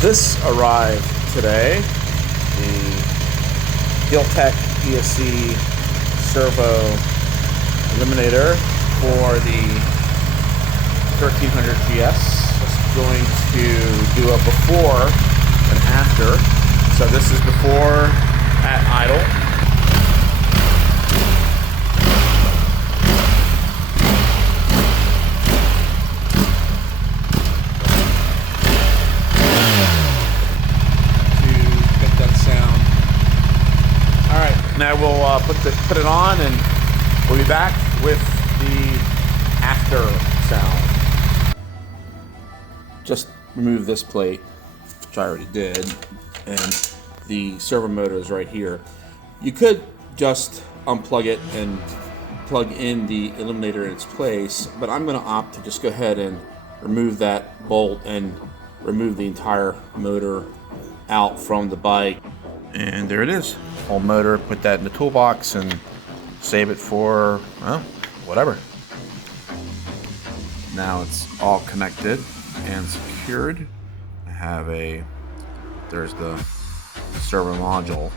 This arrived today, the HealTech ESE Servo Eliminator for the 1300 GS. Just going to do a before and after. So this is before at idle. Now we'll put it on, and we'll be back with the after sound. Just remove this plate, which I already did, and the servo motor is right here. You could just unplug it and plug in the eliminator in its place, but I'm going to opt to just go ahead and remove that bolt and remove the entire motor out from the bike. And there it is. Whole motor, put that in the toolbox and save it for, well, whatever. Now it's all connected and secured. I have there's the servo module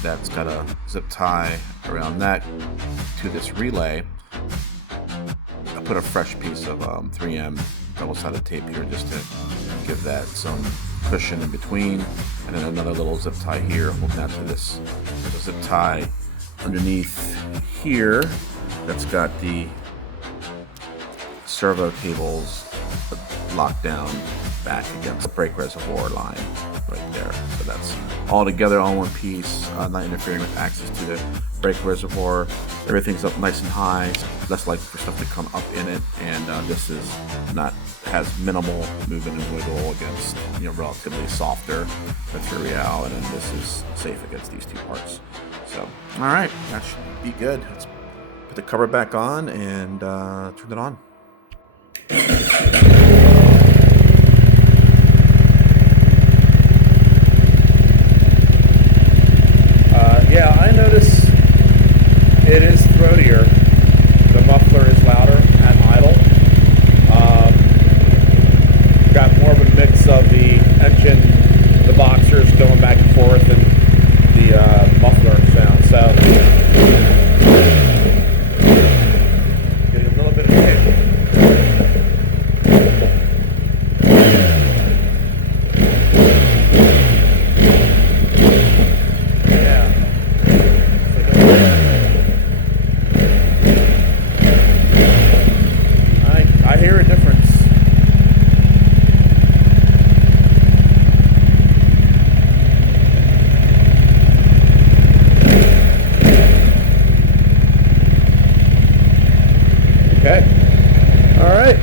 that's got a zip tie around that to this relay. I put a fresh piece of 3M double-sided tape here just to give that some cushion in between, and then another little zip tie here holding that to this. There's a zip tie underneath here that's got the servo cables locked down back against the brake reservoir line right there. So that's all together on one piece, not interfering with access to the brake reservoir. Everything's up nice and high, less likely for stuff to come up in it, and this is has minimal movement and wiggle against relatively softer material, and then this is safe against these two parts. So, all right, that should be good. Let's put the cover back on and turn it on. Yeah, I notice it is throatier. The muffler is louder at idle. Got more of a mix of the engine, the boxers going back and forth, and the muffler sound. So getting a little bit of kick. I hear a difference. Okay. All right.